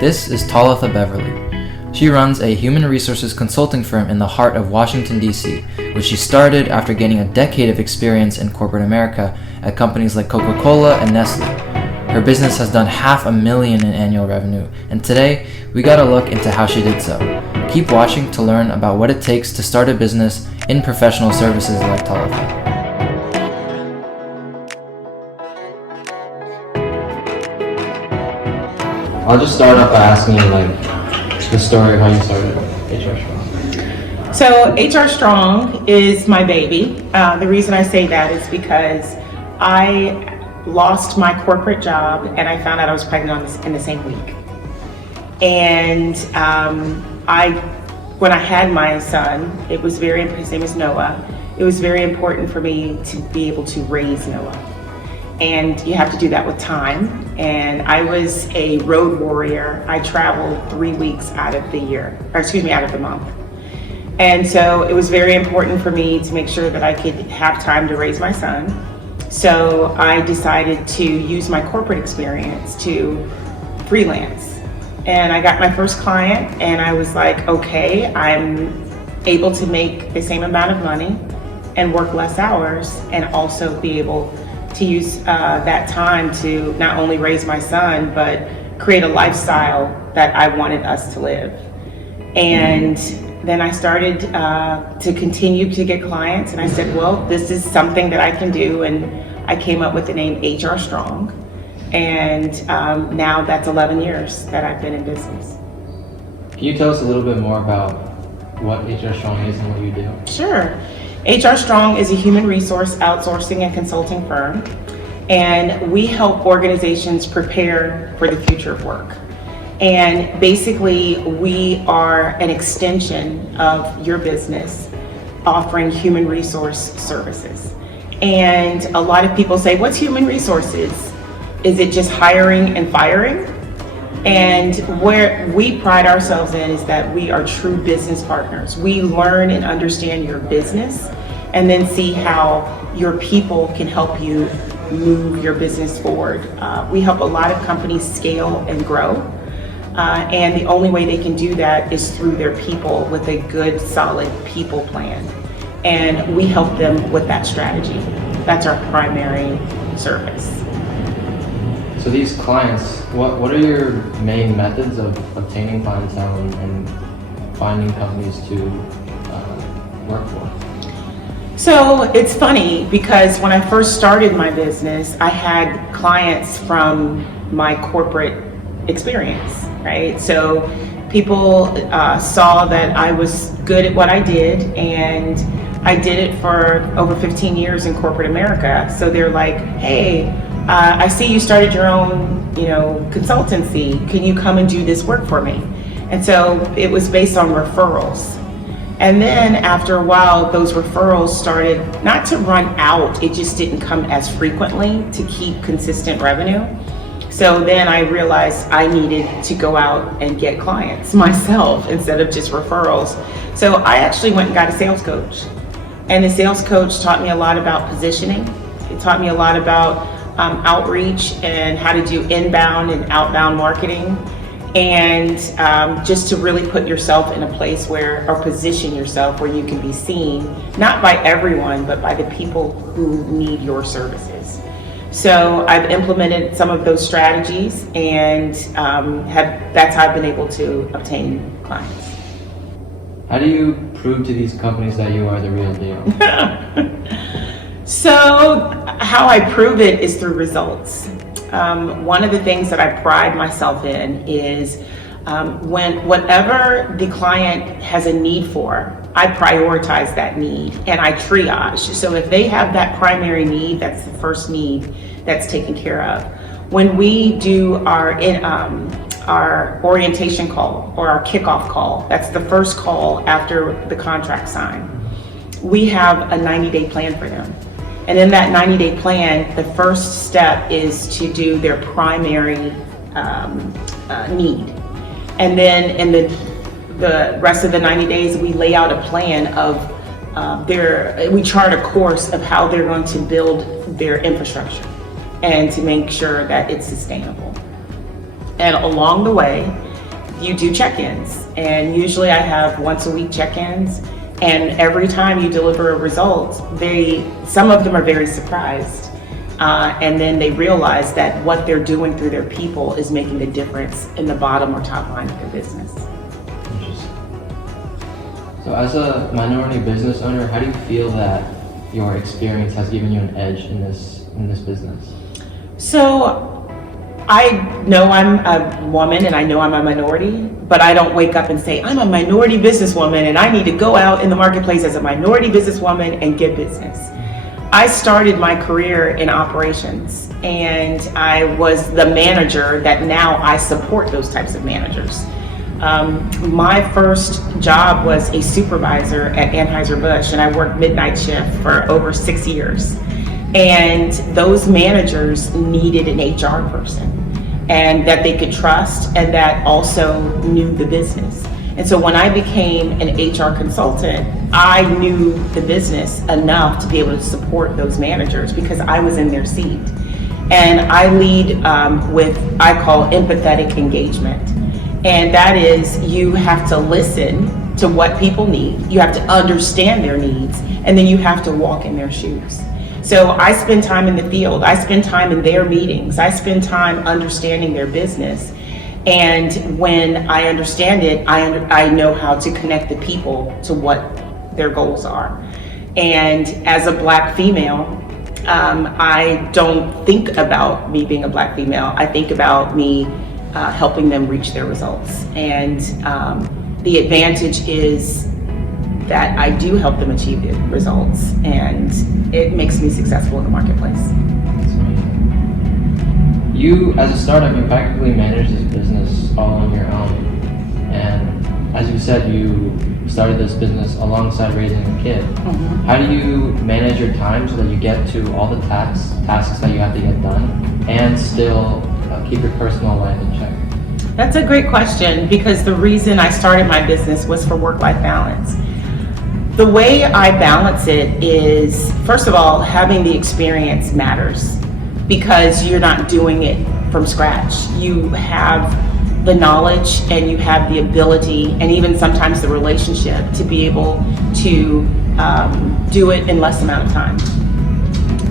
This is Talitha Beverly. She runs a human resources consulting firm in the heart of Washington, D.C., which she started after gaining a decade of experience in corporate America at companies like Coca-Cola and Nestle. Her business has done $500,000 in annual revenue, and today we got a look into how she did so. Keep watching to learn about what it takes to start a business in professional services like Talitha. I'll just start off by asking you the story of how you started HR Strong. So HR Strong is my baby. The reason I say that is because I lost my corporate job and I found out I was pregnant in the same week. And when I had my son, his name is Noah, it was very important for me to be able to raise Noah. And you have to do that with time. And I was a road warrior. I traveled 3 weeks out of the month. And so it was very important for me to make sure that I could have time to raise my son. So I decided to use my corporate experience to freelance. And I got my first client and I was like, okay, I'm able to make the same amount of money and work less hours and also be able to use that time to not only raise my son, but create a lifestyle that I wanted us to live. And then I started to continue to get clients, and I said, well, this is something that I can do, and I came up with the name HR Strong, and now that's 11 years that I've been in business. Can you tell us a little bit more about what HR Strong is and what you do? Sure. HR Strong is a human resource outsourcing and consulting firm, and we help organizations prepare for the future of work. And basically, we are an extension of your business offering human resource services. And a lot of people say, what's human resources? Is it just hiring and firing? And where we pride ourselves in is that we are true business partners. We learn and understand your business and then see how your people can help you move your business forward. We help a lot of companies scale and grow. And the only way they can do that is through their people with a good, solid people plan. And we help them with that strategy. That's our primary service. So these clients, what are your main methods of obtaining clientele and finding companies to work for? So it's funny because when I first started my business, I had clients from my corporate experience, right? So people saw that I was good at what I did, and I did it for over 15 years in corporate America. So they're like, hey, I see you started your own, consultancy. Can you come and do this work for me? And so it was based on referrals. And then after a while, those referrals started not to run out, it just didn't come as frequently to keep consistent revenue. So then I realized I needed to go out and get clients myself instead of just referrals. So I actually went and got a sales coach. And the sales coach taught me a lot about positioning. It taught me a lot about outreach and how to do inbound and outbound marketing, and just to really put yourself in a place or position yourself where you can be seen, not by everyone, but by the people who need your services. So I've implemented some of those strategies and that's how I've been able to obtain clients. How do you prove to these companies that you are the real deal? So how I prove it is through results. One of the things that I pride myself in is whatever the client has a need for, I prioritize that need and I triage. So if they have that primary need, that's the first need that's taken care of. When we do our orientation call or our kickoff call, that's the first call after the contract sign, we have a 90-day plan for them. And in that 90-day plan, the first step is to do their primary need. And then in the rest of the 90 days, we lay out a plan of we chart a course of how they're going to build their infrastructure and to make sure that it's sustainable. And along the way, you do check-ins, and usually I have once a week check-ins, and every time you deliver a result, some of them are very surprised, and then they realize that what they're doing through their people is making a difference in the bottom or top line of their business. Interesting. So as a minority business owner, how do you feel that your experience has given you an edge in this business? So I know I'm a woman and I know I'm a minority, but I don't wake up and say, I'm a minority businesswoman and I need to go out in the marketplace as a minority businesswoman and get business. I started my career in operations, and I was the manager that now I support those types of managers. My first job was a supervisor at Anheuser-Busch, and I worked midnight shift for over 6 years. And those managers needed an HR person, and that they could trust, and that also knew the business. And so when I became an HR consultant, I knew the business enough to be able to support those managers because I was in their seat. And I lead with, I call empathetic engagement. And that is, you have to listen to what people need, you have to understand their needs, and then you have to walk in their shoes. So I spend time in the field, I spend time in their meetings, I spend time understanding their business. And when I understand it, I know how to connect the people to what their goals are. And as a Black female, I don't think about me being a Black female. I think about me helping them reach their results. And the advantage is that I do help them achieve the results, and it makes me successful in the marketplace. You, as a startup, you practically manage this business all on your own. And as you said, you started this business alongside raising a kid. Mm-hmm. How do you manage your time so that you get to all the tasks that you have to get done and still keep your personal life in check? That's a great question, because the reason I started my business was for work-life balance. The way I balance it is, first of all, having the experience matters, because you're not doing it from scratch. You have the knowledge and you have the ability, and even sometimes the relationship, to be able to do it in less amount of time.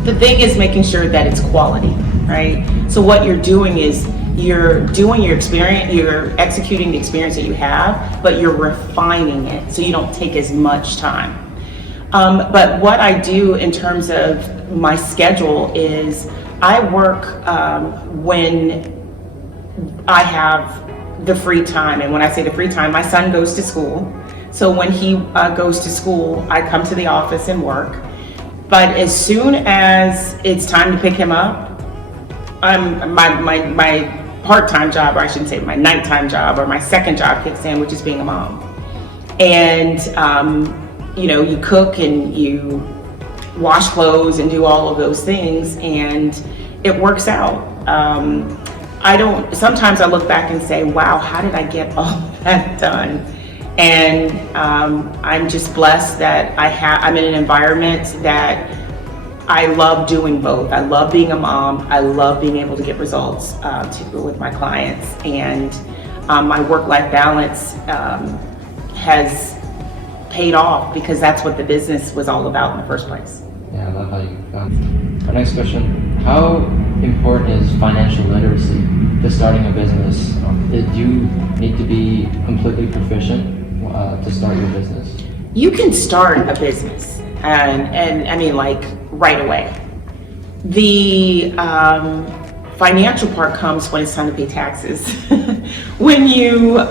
The thing is making sure that it's quality, right? So what you're doing is you're doing your experience, you're executing the experience that you have, but you're refining it so you don't take as much time. But what I do in terms of my schedule is I work when I have the free time. And when I say the free time, my son goes to school. So when he goes to school, I come to the office and work. But as soon as it's time to pick him up, my part-time job, or I shouldn't say my nighttime job, or my second job kicks in, which is being a mom. And you cook and you wash clothes and do all of those things, and it works out. Sometimes I look back and say, wow, how did I get all that done? And I'm just blessed that I'm in an environment that I love doing both. I love being a mom. I love being able to get results with my clients. And my work-life balance has paid off, because that's what the business was all about in the first place. Yeah, I love how you found. Our next question: how important is financial literacy to starting a business? Do you need to be completely proficient to start your business? You can start a business, and I mean, like, right away. The financial part comes when it's time to pay taxes. When you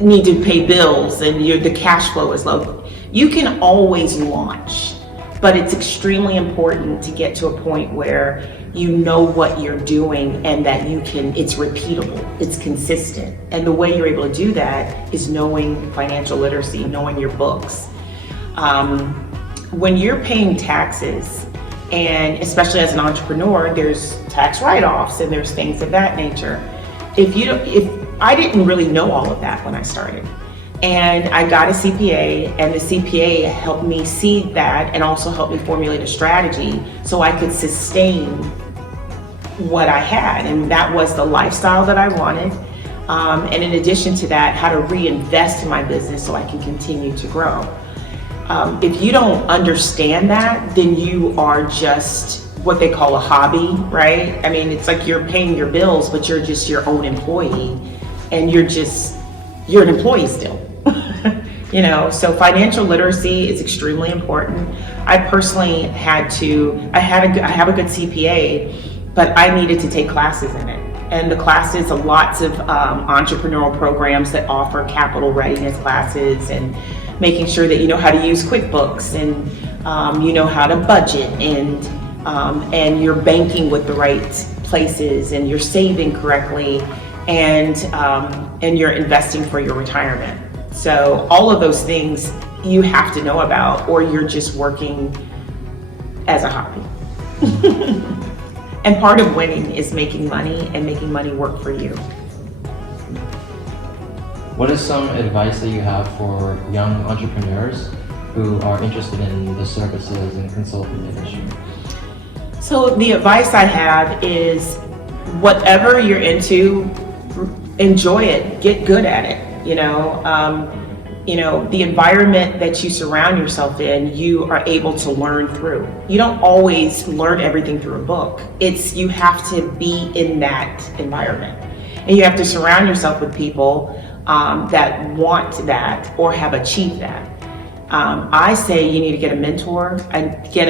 need to pay bills and the cash flow is low. You can always launch, but it's extremely important to get to a point where you know what you're doing and that it's repeatable, it's consistent. And the way you're able to do that is knowing financial literacy, knowing your books. When you're paying taxes, and especially as an entrepreneur, there's tax write-offs and there's things of that nature. If I didn't really know all of that when I started, and I got a CPA, and the CPA helped me see that and also helped me formulate a strategy so I could sustain what I had, and that was the lifestyle that I wanted. And in addition to that, how to reinvest in my business so I can continue to grow. If you don't understand that, then you are just what they call a hobby, right? I mean, it's like you're paying your bills, but you're just your own employee, and you're an employee still. You know, so financial literacy is extremely important. I personally I have a good CPA, but I needed to take classes in it. And the classes are lots of entrepreneurial programs that offer capital readiness classes, and making sure that you know how to use QuickBooks, and you know how to budget, and you're banking with the right places, and you're saving correctly, and you're investing for your retirement. So all of those things you have to know about, or you're just working as a hobby. And part of winning is making money, and making money work for you. What is some advice that you have for young entrepreneurs who are interested in the services and consulting industry? So the advice I have is, whatever you're into, enjoy it, get good at it. The environment that you surround yourself in, you are able to learn through. You don't always learn everything through a book. You have to be in that environment, and you have to surround yourself with people that want that or have achieved that. I say you need to get a mentor and get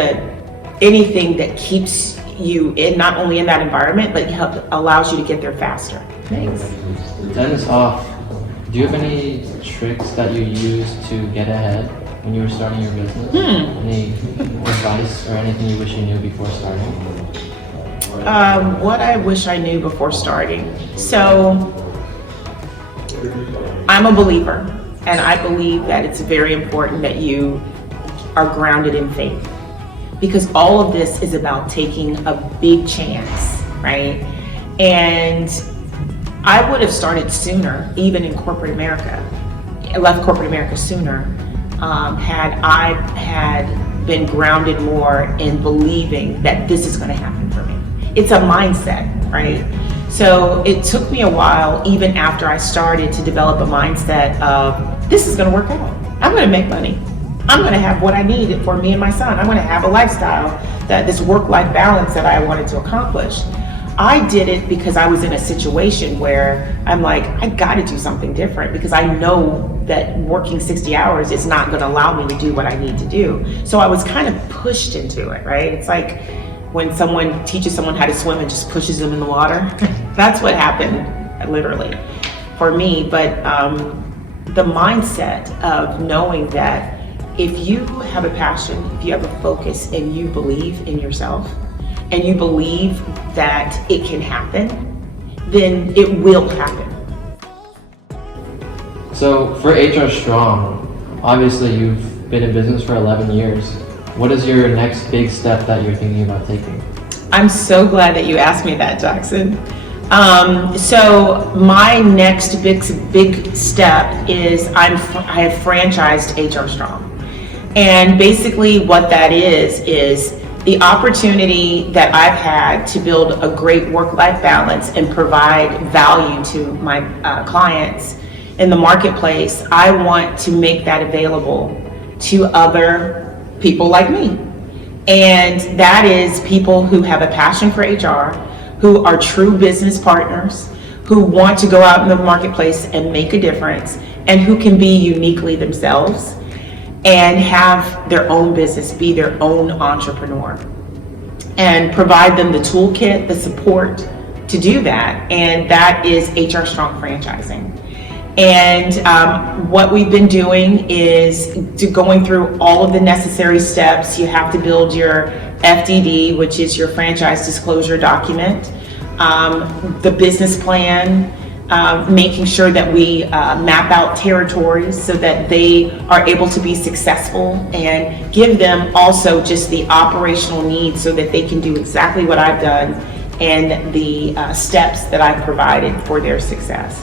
anything that keeps you not only in that environment, but allows you to get there faster. Thanks. To end this off, do you have any tricks that you used to get ahead when you were starting your business? Any advice or anything you wish you knew before starting? What I wish I knew before starting. So I'm a believer, and I believe that it's very important that you are grounded in faith, because all of this is about taking a big chance, right? And I would have started sooner, even in corporate America. I left corporate America sooner, had I had been grounded more in believing that this is going to happen for me. It's a mindset, right? So it took me a while, even after I started, to develop a mindset of, this is going to work out. I'm going to make money. I'm going to have what I need for me and my son. I'm going to have a lifestyle, this work-life balance that I wanted to accomplish. I did it because I was in a situation where I'm like, I got to do something different, because I know that working 60 hours is not going to allow me to do what I need to do. So I was kind of pushed into it, right? It's like when someone teaches someone how to swim and just pushes them in the water. That's what happened, literally, for me. But the mindset of knowing that if you have a passion, if you have a focus, and you believe in yourself, and you believe that it can happen, then it will happen. So for HR Strong, obviously you've been in business for 11 years. What is your next big step that you're thinking about taking? I'm so glad that you asked me that, Jackson. So my next big step is I have franchised HR Strong. And basically what that is the opportunity that I've had to build a great work-life balance and provide value to my clients in the marketplace. I want to make that available to other people like me. And that is people who have a passion for HR, who are true business partners, who want to go out in the marketplace and make a difference, and who can be uniquely themselves and have their own business, be their own entrepreneur, and provide them the toolkit, the support to do that. And that is HR Strong Franchising. And what we've been doing is going through all of the necessary steps. You have to build your FDD, which is your franchise disclosure document, the business plan, making sure that we map out territories so that they are able to be successful, and give them also just the operational needs so that they can do exactly what I've done and the steps that I've provided for their success.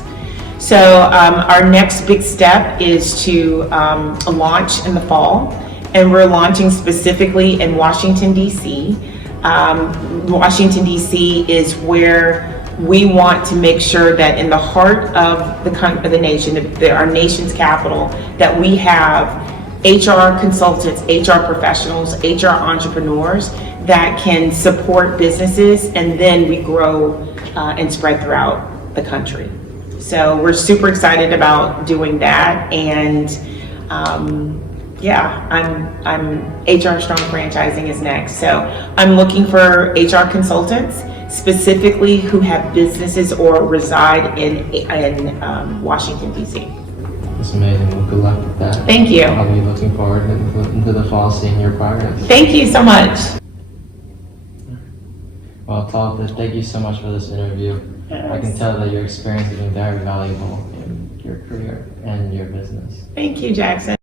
So our next big step is to launch in the fall, and we're launching specifically in Washington, D.C. Washington, D.C. is where we want to make sure that in the heart of the nation, our nation's capital, that we have HR consultants, HR professionals, HR entrepreneurs that can support businesses, and then we grow and spread throughout the country. So we're super excited about doing that, and yeah, I'm HR Strong Franchising is next. So I'm looking for HR consultants, specifically who have businesses or reside in Washington, D.C. That's amazing. Well, good luck with that. Thank you. I'll be looking forward into the fall, seeing your progress. Thank you so much. Well, Talitha, thank you so much for this interview. Yes. I can tell that your experience has been very valuable in your career and your business. Thank you, Jackson.